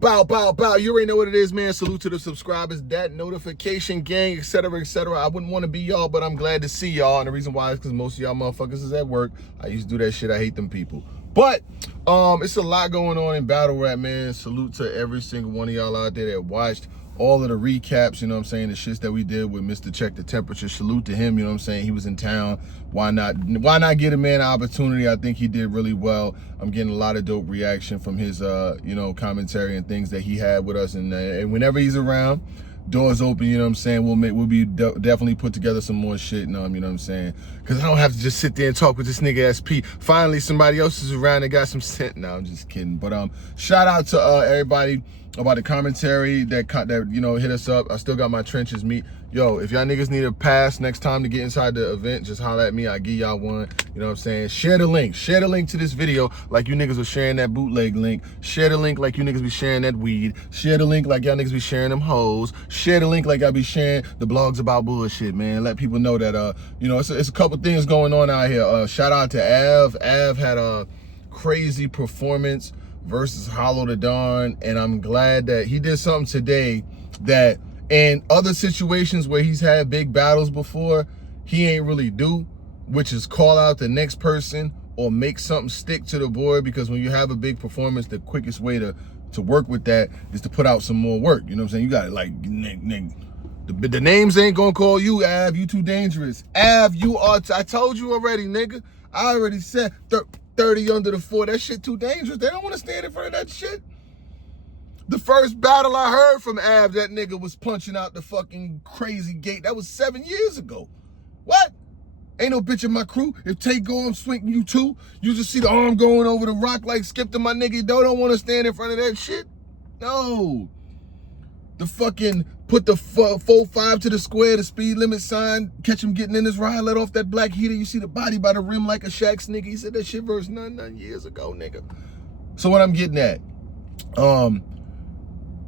Bow, bow, bow. You already know what it is, man. Salute to the subscribers, that notification gang, etc., etc. I wouldn't want to be y'all, but I'm glad to see y'all. And the reason why is because most of y'all motherfuckers is at work. I used to do that shit. I hate them people. But it's a lot going on in battle rap, man. Salute to every single one of y'all out there that watched all of the recaps, you know what I'm saying, the shits that we did with Mr. Check the Temperature. Salute to him, you know what I'm saying. He was in town. Why not get a man an opportunity? I think he did really well. I'm getting a lot of dope reaction from his you know, commentary and things that he had with us, and whenever he's around, doors open, you know what I'm saying. We'll be definitely put together some more shit, you know what I'm saying? Because I don't have to just sit there and talk with this nigga SP. Finally, somebody else is around and got some sense. No, I'm just kidding. But shout out to everybody about the commentary that you know, hit us up. I still got my trenches meat. Yo, if y'all niggas need a pass next time to get inside the event, just holler at me. I'll give y'all one. You know what I'm saying? Share the link. Share the link to this video like you niggas were sharing that bootleg link. Share the link like you niggas be sharing that weed. Share the link like y'all niggas be sharing them hoes. Share the link like y'all be sharing the blogs about bullshit, man. Let people know that, you know, it's a couple things going on out here. Shout out to Av. Av had a crazy performance versus Hollow the Dawn, and I'm glad that he did something today that in other situations where he's had big battles before, he ain't really do, which is call out the next person or make something stick to the board, because when you have a big performance, the quickest way to work with that is to put out some more work. You know what I'm saying? You got to, like, the names ain't gonna call you, Av. You too dangerous. Av, you are, I told you already, nigga. I already said 30 under the 4. That shit too dangerous. They don't want to stand in front of that shit. The first battle I heard from Av, that nigga was punching out the fucking crazy gate. That was 7 years ago. What? Ain't no bitch in my crew. If Tay go, I'm swinging you too. You just see the arm going over the rock like Skip to my nigga. Don't want to stand in front of that shit. No. The fucking put the 4-5 to the square, the speed limit sign, catch him getting in his ride, let off that black heater. You see the body by the rim like a Shaq's nigga. He said that shit verse 9 years ago, nigga. So what I'm getting at,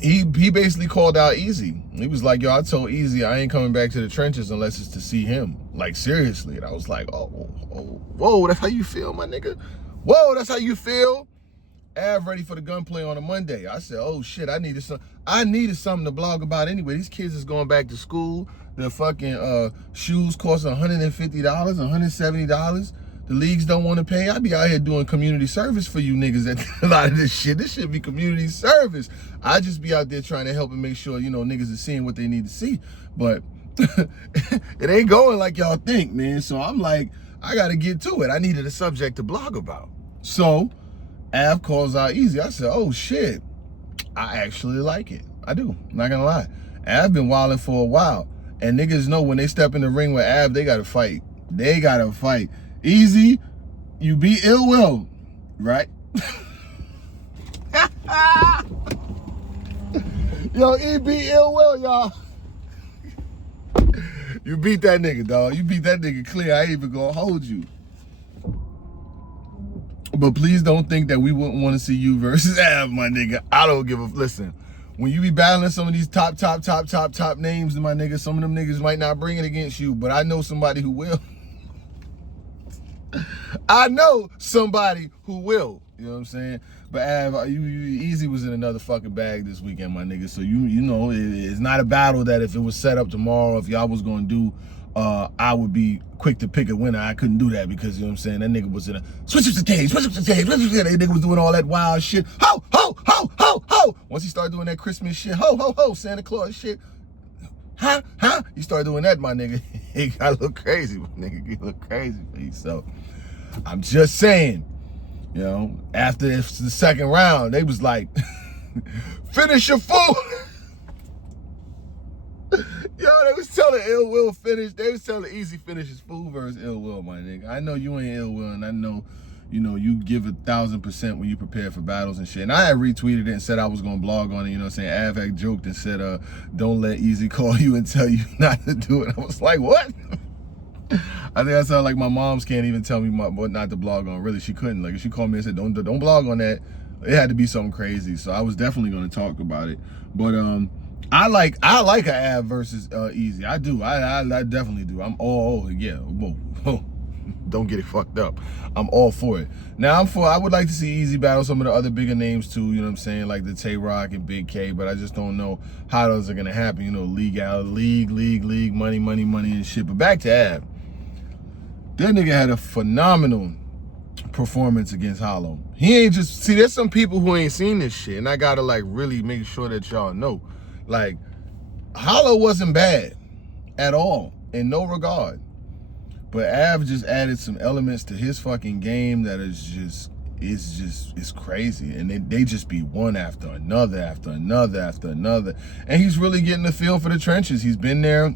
he basically called out Eazy. He was like, yo, I told Eazy I ain't coming back to the trenches unless it's to see him. Like, seriously. And I was like, oh, whoa, that's how you feel, my nigga? Whoa, that's how you feel? Av ready for the gunplay on a Monday. I said, oh shit, I needed something to blog about anyway. These kids is going back to school. The fucking shoes cost $150, $170. The leagues don't want to pay. I be out here doing community service for you niggas at a lot of this shit. This should be community service. I just be out there trying to help and make sure, you know, niggas are seeing what they need to see. But it ain't going like y'all think, man. So I'm like, I got to get to it. I needed a subject to blog about. So Av calls out Eazy. I said, oh shit, I actually like it. I do, not gonna lie. Av been wilding for a while. And niggas know when they step in the ring with Av, they gotta fight. They gotta fight. Eazy, you beat Ill Will, right? Yo, he beat Ill Will, y'all. You beat that nigga, dog. You beat that nigga clear. I ain't even gonna hold you. But please don't think that we wouldn't want to see you versus Av, my nigga. I don't give a... Listen, when you be battling some of these top names, my nigga, some of them niggas might not bring it against you, but I know somebody who will. I know somebody who will. You know what I'm saying? But Av, Eazy was in another fucking bag this weekend, my nigga. So you know, it's not a battle that if it was set up tomorrow, if y'all was gonna do, I would be quick to pick a winner. I couldn't do that because, you know what I'm saying, that nigga was in a switch up the stage. That nigga was doing all that wild shit. Ho, ho, ho, ho, ho. Once he started doing that Christmas shit, ho, ho, ho, Santa Claus shit. Huh? You start doing that, my nigga. He got a little crazy, my nigga. He look crazy for you. So I'm just saying, you know, after the second round, they was like, finish your fool. Yo, they was telling Ill Will finish. They was telling Eazy finish his fool versus Ill Will, my nigga. I know you ain't Ill Will, and I know, you know, you give 1,000% when you prepare for battles and shit. And I had retweeted it and said I was gonna blog on it, you know what I'm saying? Av had joked and said, don't let Eazy call you and tell you not to do it. I was like, what? I think I sound like my moms can't even tell me what not to blog on. Really, she couldn't. Like, if she called me and said, don't blog on that, it had to be something crazy. So I was definitely gonna talk about it. But I like a Av versus Eazy. I do. I definitely do. I'm yeah. Whoa. Don't get it fucked up. I'm all for it. Now I would like to see Eazy battle some of the other bigger names too, you know what I'm saying, like the Tay Rock and Big K, but I just don't know how those are gonna happen, you know, league, money and shit. But back to Av. That nigga had a phenomenal performance against Hollow. He ain't just, see, there's some people who ain't seen this shit, and I gotta like really make sure that y'all know. Like, Hollow wasn't bad at all, in no regard. But Av just added some elements to his fucking game that is just, it's crazy. And they just be one after another, And he's really getting the feel for the trenches. He's been there.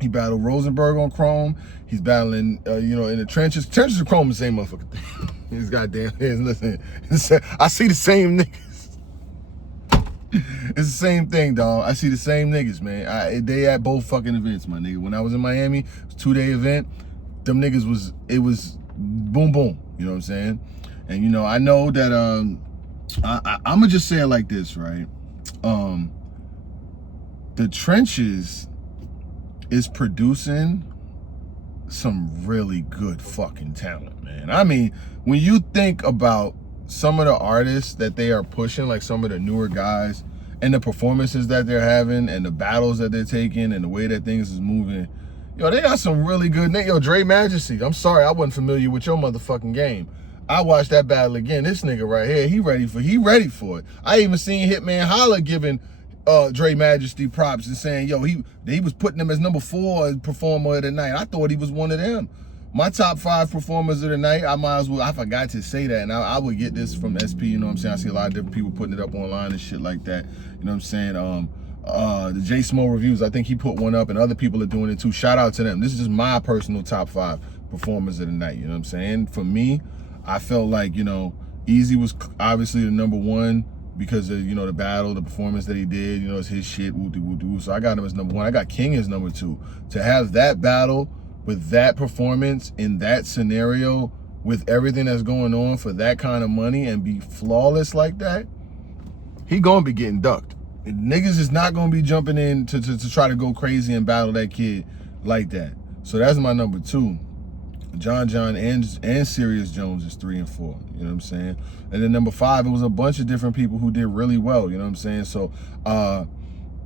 He battled Rosenberg on Chrome. He's battling, you know, in the trenches. Trenches and Chrome, the same motherfucking thing. His goddamn hands, listen. I see the same niggas. It's the same thing, dog. I see the same niggas, man. They at both fucking events, my nigga. When I was in Miami, it was a 2-day event. Them niggas it was boom, boom. You know what I'm saying? And, you know, I know that, I'm going to just say it like this, right? The trenches is producing some really good fucking talent, man. I mean, when you think about some of the artists that they are pushing, like some of the newer guys, and the performances that they're having, and the battles that they're taking, and the way that things is moving, yo, they got some really good names. Yo, Dre Majesty, I'm sorry I wasn't familiar with your motherfucking game. I watched that battle again. This nigga right here, he ready for it. I even seen Hitman Holla giving Dre Majesty props and saying, yo, he was putting him as number 4 performer of the night. I thought he was one of them. My top 5 performers of the night, I forgot to say that, and I would get this from SP, you know what I'm saying? I see a lot of different people putting it up online and shit like that, you know what I'm saying? The J Smo reviews, I think he put one up, and other people are doing it too. Shout out to them. This is just my personal top 5 performers of the night, you know what I'm saying? For me, I felt like, you know, Eazy was obviously the number 1 because of, you know, the battle, the performance that he did, you know, it's his shit, woo-doo. So I got him as number 1. I got King as number 2. To have that battle with that performance in that scenario, with everything that's going on for that kind of money and be flawless like that, he gonna be getting ducked. Niggas is not gonna be jumping in to try to go crazy and battle that kid like that. So that's my number 2. John and Sirius Jones is 3 and 4, you know what I'm saying? And then number 5, it was a bunch of different people who did really well, you know what I'm saying? So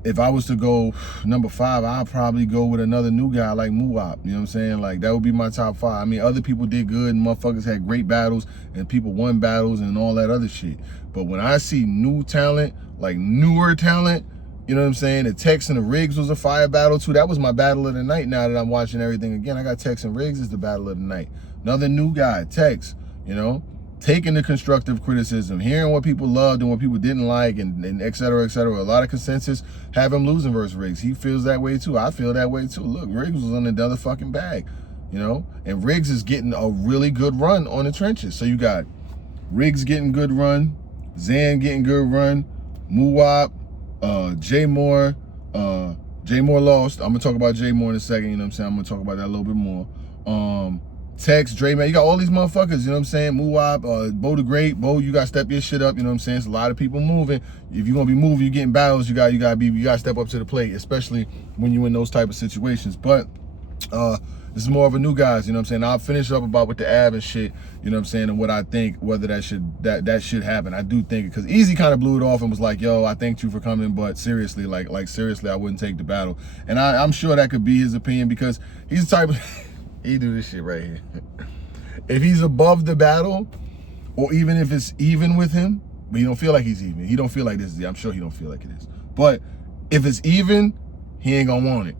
if I was to go number 5, I'd probably go with another new guy like Muwap, you know what I'm saying? Like, that would be my top 5. I mean, other people did good and motherfuckers had great battles and people won battles and all that other shit. But when I see new talent, like newer talent, you know what I'm saying? The Tex and the Riggs was a fire battle too. That was my battle of the night now that I'm watching everything again. I got Tex and Riggs as the battle of the night. Another new guy, Tex, you know? Taking the constructive criticism, hearing what people loved and what people didn't like, and et cetera, et cetera. A lot of consensus have him losing versus Riggs. He feels that way too. I feel that way too. Look, Riggs was on another fucking bag, you know? And Riggs is getting a really good run on the trenches. So you got Riggs getting good run, Zan getting good run, Muwap, J Moore lost. I'm gonna talk about J Moore in a second, you know what I'm saying? I'm gonna talk about that a little bit more. Tex, Dre, man, you got all these motherfuckers, you know what I'm saying? Muwap, Bo the Great, Bo, you gotta step your shit up, you know what I'm saying? It's a lot of people moving. If you're gonna be moving, you're getting battles, you gotta step up to the plate, especially when you're in those type of situations. But this is more of a new guys, you know what I'm saying? I'll finish up about with the Av and shit, you know what I'm saying, and what I think, whether that should happen. I do think it, because Eazy kind of blew it off and was like, yo, I thanked you for coming, but seriously, like seriously, I wouldn't take the battle. And I'm sure that could be his opinion, because he's the type of, he do this shit right here. If he's above the battle, or even if it's even with him, but he don't feel like he's even. He don't feel like this is, I'm sure he don't feel like it is. But if it's even, he ain't gonna want it.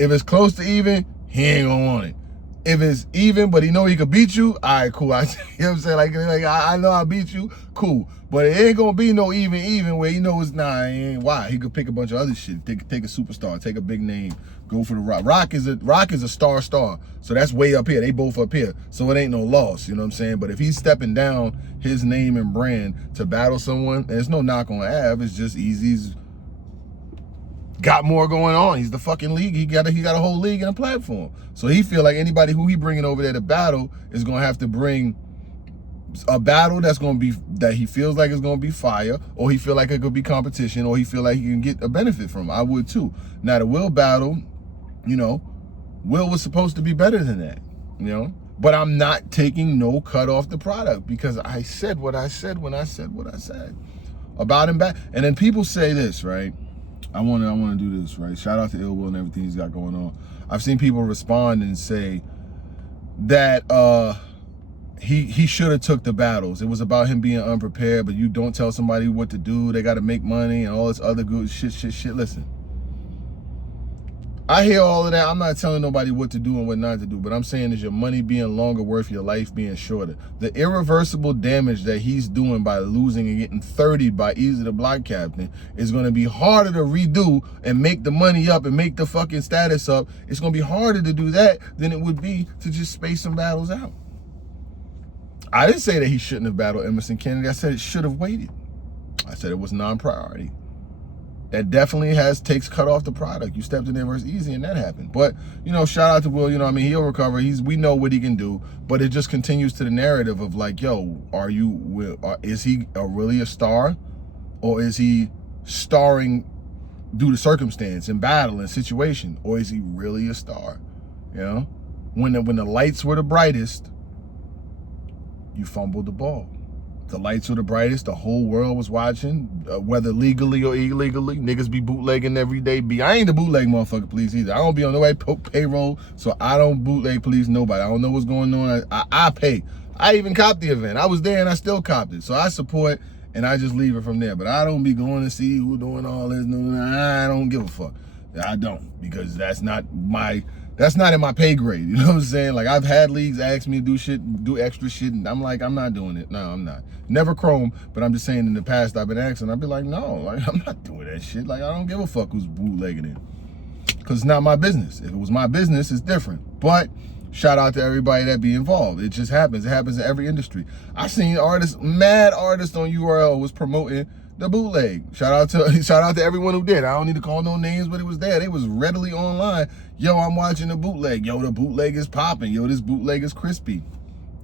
If it's close to even, he ain't gonna want it. If it's even, but he know he could beat you, all right, cool. You know what I'm saying? Like I know I beat you, cool. But it ain't gonna be no even where you know it's not. Why? He could pick a bunch of other shit. Take a superstar, take a big name, go for the Rock. Rock is a star. So that's way up here. They both up here. So it ain't no loss, you know what I'm saying? But if he's stepping down his name and brand to battle someone, there's no knock on Av. It's just Eazy's got more going on. He's the fucking league. He got a whole league and a platform. So he feel like anybody who he bringing over there to battle is gonna have to bring a battle that's gonna be, that he feels like is gonna be fire, or he feel like it could be competition, or he feel like he can get a benefit from. I would too. Now the Will battle, you know, Will was supposed to be better than that, you know. But I'm not taking no cut off the product because I said what I said when I said what I said about him back. And then people say this, right? I want to do this, right? Shout out to A.Ward and everything he's got going on. I've seen people respond and say that he should have took the battles. It was about him being unprepared, but you don't tell somebody what to do. They got to make money and all this other good shit. Listen, I hear all of that. I'm not telling nobody what to do and what not to do, but I'm saying is your money being longer worth your life being shorter. The irreversible damage that he's doing by losing and getting 30'd by Eazy the Block Captain is going to be harder to redo and make the money up and make the fucking status up. It's going to be harder to do that than it would be to just space some battles out. I didn't say that he shouldn't have battled Emerson Kennedy. I said it should have waited. I said it was non-priority. That definitely takes cut off the product. You stepped in there versus Eazy and that happened. But, you know, shout out to Will, you know, I mean, he'll recover. We know what he can do, but it just continues to the narrative of like, yo, is he really a star, or is he starring due to circumstance and battle and situation, or is he really a star? You know, when the lights were the brightest, you fumbled the ball. The lights were the brightest. The whole world was watching, whether legally or illegally. Niggas be bootlegging every day. I ain't the bootleg motherfucker police either. I don't be on nobody payroll, so I don't bootleg police nobody. I don't know what's going on. I pay. I even copped the event. I was there and I still copped it. So I support and I just leave it from there. But I don't be going to see who doing all this. I don't give a fuck. I don't, because that's not in my pay grade. You know what I'm saying? Like, I've had leagues ask me to do extra shit, and I'm like, I'm not doing it. No, I'm not. Never Chrome, but I'm just saying in the past I've been asking, I'd be like, no, like, I'm not doing that shit. Like, I don't give a fuck who's bootlegging it. Because it's not my business. If it was my business, it's different. But shout out to everybody that be involved. It just happens. It happens in every industry. I seen mad artists on URL was promoting the bootleg. Shout out to everyone who did. I don't need to call no names, but it was there. They was readily online. Yo, I'm watching the bootleg. Yo, the bootleg is popping. Yo, this bootleg is crispy.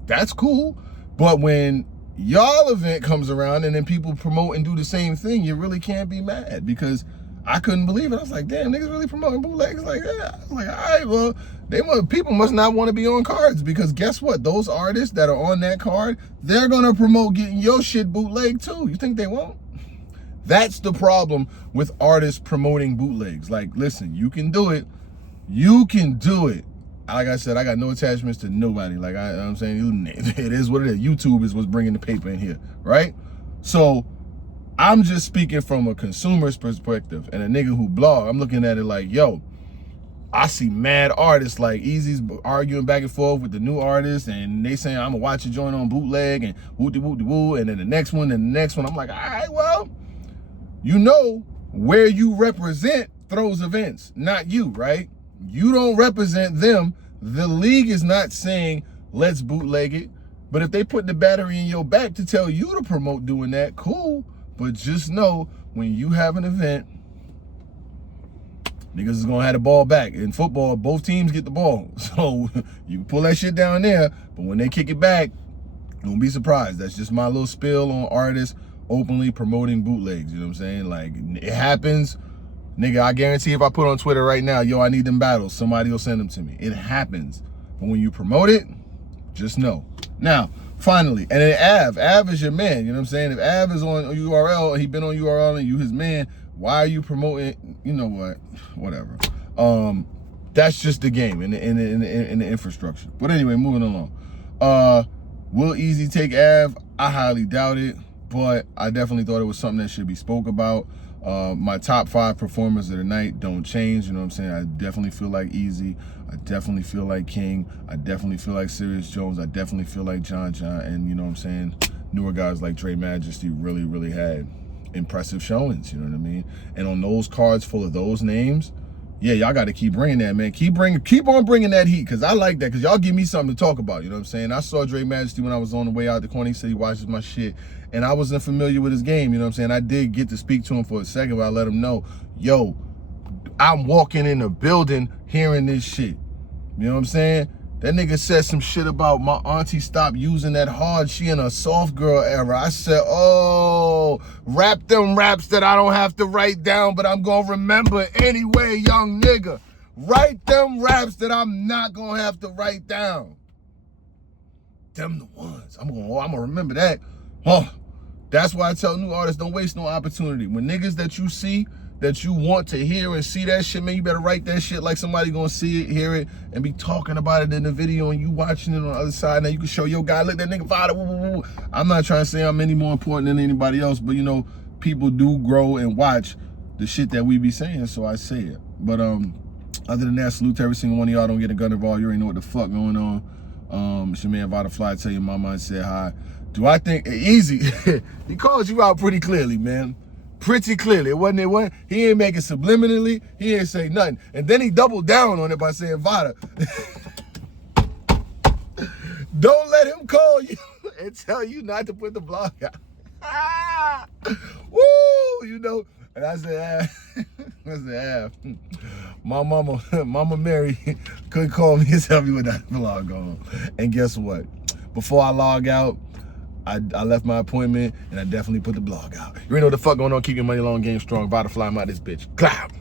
That's cool. But when y'all event comes around and then people promote and do the same thing, you really can't be mad, because I couldn't believe it. I was like, damn, niggas really promoting bootlegs? Like, yeah. I was like, all right, well, people must not want to be on cards, because guess what? Those artists that are on that card, they're going to promote getting your shit bootleg too. You think they won't? That's the problem with artists promoting bootlegs. Like, listen, you can do it. You can do it. Like I said, I got no attachments to nobody. Like, I'm saying, it is what it is. YouTube is what's bringing the paper in here, right? So I'm just speaking from a consumer's perspective, and a nigga who blog, I'm looking at it like, yo, I see mad artists like Eazy's arguing back and forth with the new artists, and they saying, I'm gonna watch a joint on bootleg and woo-de-woo-de-woo, and then the next one and the next one. I'm like, all right, well, you know where you represent throws events, not you, right? You don't represent them. The league is not saying, let's bootleg it. But if they put the battery in your back to tell you to promote doing that, cool. But just know, when you have an event, niggas is gonna have the ball back. In football, both teams get the ball. So you can pull that shit down there, but when they kick it back, don't be surprised. That's just my little spill on artists openly promoting bootlegs. You know what I'm saying? Like, it happens. Nigga, I guarantee if I put on Twitter right now, yo, I need them battles, somebody will send them to me. It happens. But when you promote it, just know. Now, finally, and then Av is your man. You know what I'm saying? If Av is on URL, he been on URL and you his man, why are you promoting? You know what? Whatever. That's just the game in the infrastructure. But anyway, moving along. Will Eazy take Av? I highly doubt it, but I definitely thought it was something that should be spoke about. My top 5 performers of the night don't change. You know what I'm saying? I definitely feel like Eazy. I definitely feel like King. I definitely feel like Serious Jones. I definitely feel like John. And you know what I'm saying? Newer guys like Dre Majesty really had impressive showings. You know what I mean? And on those cards full of those names, yeah, y'all got to keep bringing that, man. Keep on bringing that heat, because I like that, because y'all give me something to talk about. You know what I'm saying? I saw Dre Majesty when I was on the way out the corner. He said he watches my shit, and I wasn't familiar with his game. You know what I'm saying? I did get to speak to him for a second, but I let him know, yo, I'm walking in the building hearing this shit. You know what I'm saying? That nigga said some shit about my auntie stopped using that hard. She in a soft girl era. I said, oh, rap them raps that I don't have to write down, but I'm gonna remember anyway, young nigga. Write them raps that I'm not gonna have to write down. them the ones. I'm gonna remember that. Oh, that's why I tell new artists, don't waste no opportunity. When niggas that you see, that you want to hear and see that shit, man, you better write that shit like somebody gonna see it, hear it, and be talking about it in the video, and you watching it on the other side. Now you can show your guy, look, that nigga Vada, woo, woo, woo. I'm not trying to say I'm any more important than anybody else, but you know, people do grow and watch the shit that we be saying, so I say it. But other than that, salute to every single one of y'all. Don't get a gun involved. You already know what the fuck going on. It's your man Vada Fly. Tell your mama I said hi. Do I think Eazy? He called you out pretty clearly, man. Pretty clearly. It wasn't. He ain't make it subliminally. He ain't say nothing. And then he doubled down on it by saying Vada. Don't let him call you and tell you not to put the blog out. Woo, you know. And I said, my mama Mary couldn't call me and tell me what that vlog on. And guess what? Before I log out, I left my appointment and I definitely put the blog out. You already know what the fuck going on. Keep your money long, game strong. Butterfly, I'm out this bitch. Clap.